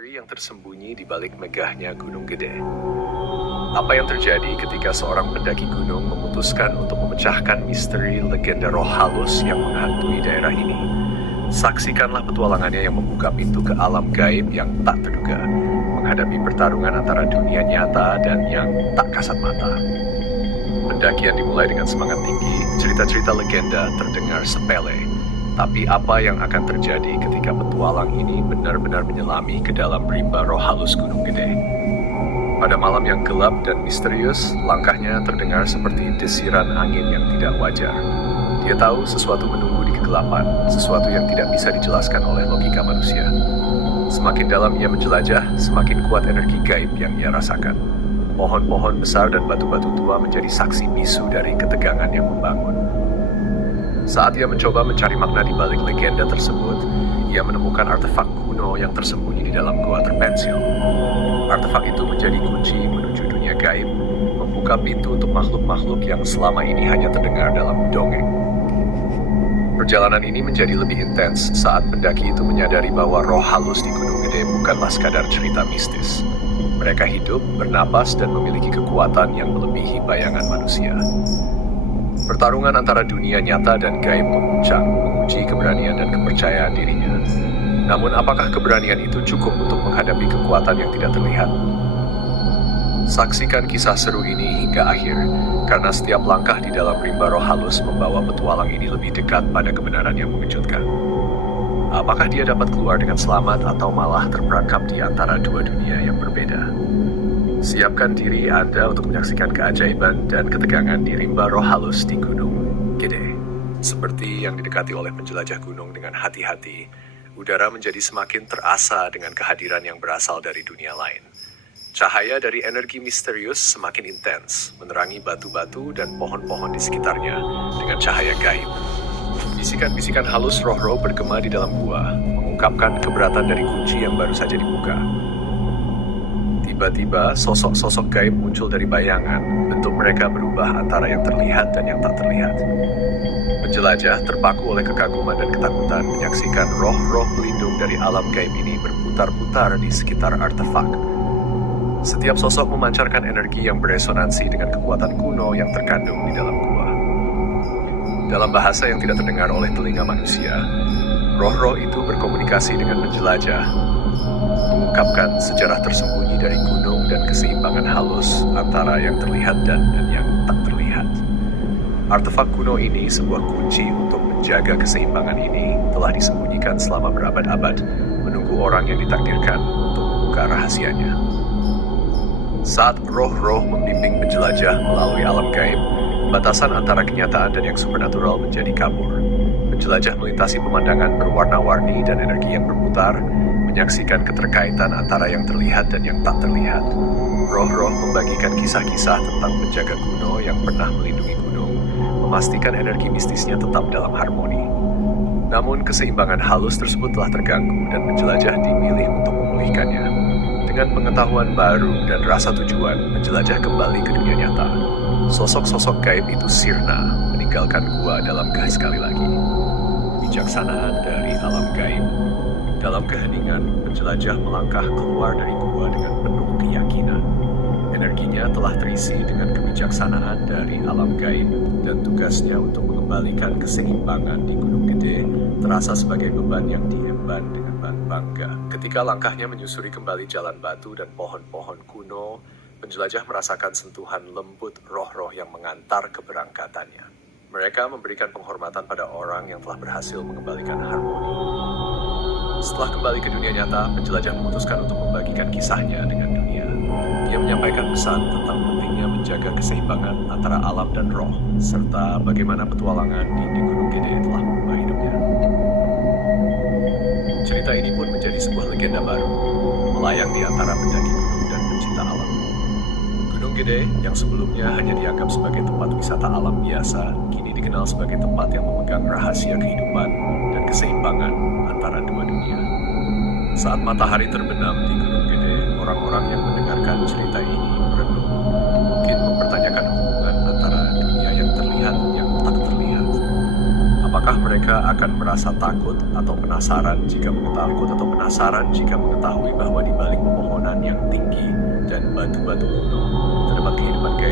misteri yang tersembunyi di balik megahnya Gunung Gede. Apa yang terjadi ketika seorang pendaki gunung memutuskan untuk memecahkan misteri legenda roh halus yang menghantui daerah ini? Saksikanlah petualangannya yang membuka pintu ke alam gaib yang tak terduga, menghadapi pertarungan antara dunia nyata dan yang tak kasat mata. Pendakian dimulai dengan semangat tinggi, cerita-cerita legenda terdengar sepele. Tapi apa yang akan terjadi ketika petualang ini benar-benar menyelami ke dalam rimba roh halus Gunung Gede? Pada malam yang gelap dan misterius, langkahnya terdengar seperti desiran angin yang tidak wajar. Dia tahu sesuatu menunggu di kegelapan, sesuatu yang tidak bisa dijelaskan oleh logika manusia. Semakin dalam ia menjelajah, semakin kuat energi gaib yang ia rasakan. Pohon-pohon besar dan batu-batu tua menjadi saksi bisu dari ketegangan yang membangun. Saat ia mencoba mencari makna di balik legenda tersebut, ia menemukan artefak kuno yang tersembunyi di dalam gua terpensil. Artefak itu menjadi kunci menuju dunia gaib, membuka pintu untuk makhluk-makhluk yang selama ini hanya terdengar dalam dongeng. Perjalanan ini menjadi lebih intens saat pendaki itu menyadari bahwa roh halus di Gunung Gede bukanlah sekadar cerita mistis. Mereka hidup, bernapas, dan memiliki kekuatan yang melebihi bayangan manusia. Pertarungan antara dunia nyata dan gaib memuncak, menguji keberanian dan kepercayaan dirinya. Namun apakah keberanian itu cukup untuk menghadapi kekuatan yang tidak terlihat? Saksikan kisah seru ini hingga akhir, karena setiap langkah di dalam rimba roh halus membawa petualang ini lebih dekat pada kebenaran yang mengejutkan. Apakah dia dapat keluar dengan selamat atau malah terperangkap di antara dua dunia yang berbeda? Siapkan diri Anda untuk menyaksikan keajaiban dan ketegangan di rimba roh halus di Gunung Gede. Seperti yang didekati oleh penjelajah gunung dengan hati-hati, udara menjadi semakin terasa dengan kehadiran yang berasal dari dunia lain. Cahaya dari energi misterius semakin intens, menerangi batu-batu dan pohon-pohon di sekitarnya dengan cahaya gaib. Bisikan-bisikan halus roh-roh bergema di dalam gua, mengungkapkan keberatan dari kunci yang baru saja dibuka. Tiba-tiba, sosok-sosok gaib muncul dari bayangan, bentuk mereka berubah antara yang terlihat dan yang tak terlihat. Penjelajah terpaku oleh kekaguman dan ketakutan menyaksikan roh-roh pelindung dari alam gaib ini berputar-putar di sekitar artefak. Setiap sosok memancarkan energi yang beresonansi dengan kekuatan kuno yang terkandung di dalam gua. Dalam bahasa yang tidak terdengar oleh telinga manusia, roh-roh itu berkomunikasi dengan penjelajah, mengungkapkan sejarah tersembunyi dari gunung dan keseimbangan halus antara yang terlihat dan yang tak terlihat. Artefak kuno ini, sebuah kunci untuk menjaga keseimbangan ini, telah disembunyikan selama berabad-abad, menunggu orang yang ditakdirkan untuk membuka rahasianya. Saat roh-roh membimbing penjelajah melalui alam gaib, batasan antara kenyataan dan yang supernatural menjadi kabur. Penjelajah melintasi pemandangan berwarna-warni dan energi yang berputar, menyaksikan keterkaitan antara yang terlihat dan yang tak terlihat. Roh-roh membagikan kisah-kisah tentang penjaga kuno yang pernah melindungi gunung, memastikan energi mistisnya tetap dalam harmoni. Namun keseimbangan halus tersebut telah terganggu dan penjelajah dimilih untuk memulihkannya. Dengan pengetahuan baru dan rasa tujuan, penjelajah kembali ke dunia nyata. Sosok-sosok gaib itu sirna, meninggalkan gua dalam sekali lagi. Bijaksanaan dari alam gaib. Dalam keheningan, penjelajah melangkah keluar dari gua dengan penuh keyakinan. Energinya telah terisi dengan kebijaksanaan dari alam gaib, dan tugasnya untuk mengembalikan keseimbangan di Gunung Gede terasa sebagai beban yang diemban dengan bangga. Ketika langkahnya menyusuri kembali jalan batu dan pohon-pohon kuno, penjelajah merasakan sentuhan lembut roh-roh yang mengantar keberangkatannya. Mereka memberikan penghormatan pada orang yang telah berhasil mengembalikan harmoni. Setelah kembali ke dunia nyata, penjelajah memutuskan untuk membagikan kisahnya dengan dunia. Dia menyampaikan pesan tentang pentingnya menjaga keseimbangan antara alam dan roh, serta bagaimana petualangan di Gunung Gede telah mengubah hidupnya. Cerita ini pun menjadi sebuah legenda baru, melayang di antara pendaki gunung dan pencinta alam. Gunung Gede, yang sebelumnya hanya dianggap sebagai tempat wisata alam biasa, kini dikenal sebagai tempat yang memegang rahasia kehidupan dan keseimbangan antara dua dunia. Saat matahari terbenam di Gunung Gede, orang-orang yang mendengarkan cerita ini merenung, mungkin mempertanyakan hubungan antara dunia yang terlihat dan yang tak terlihat. Apakah mereka akan merasa takut atau penasaran jika mengetahui bahwa di balik pepohonan yang tinggi dan batu-batu kuno terdapat kehidupan gaib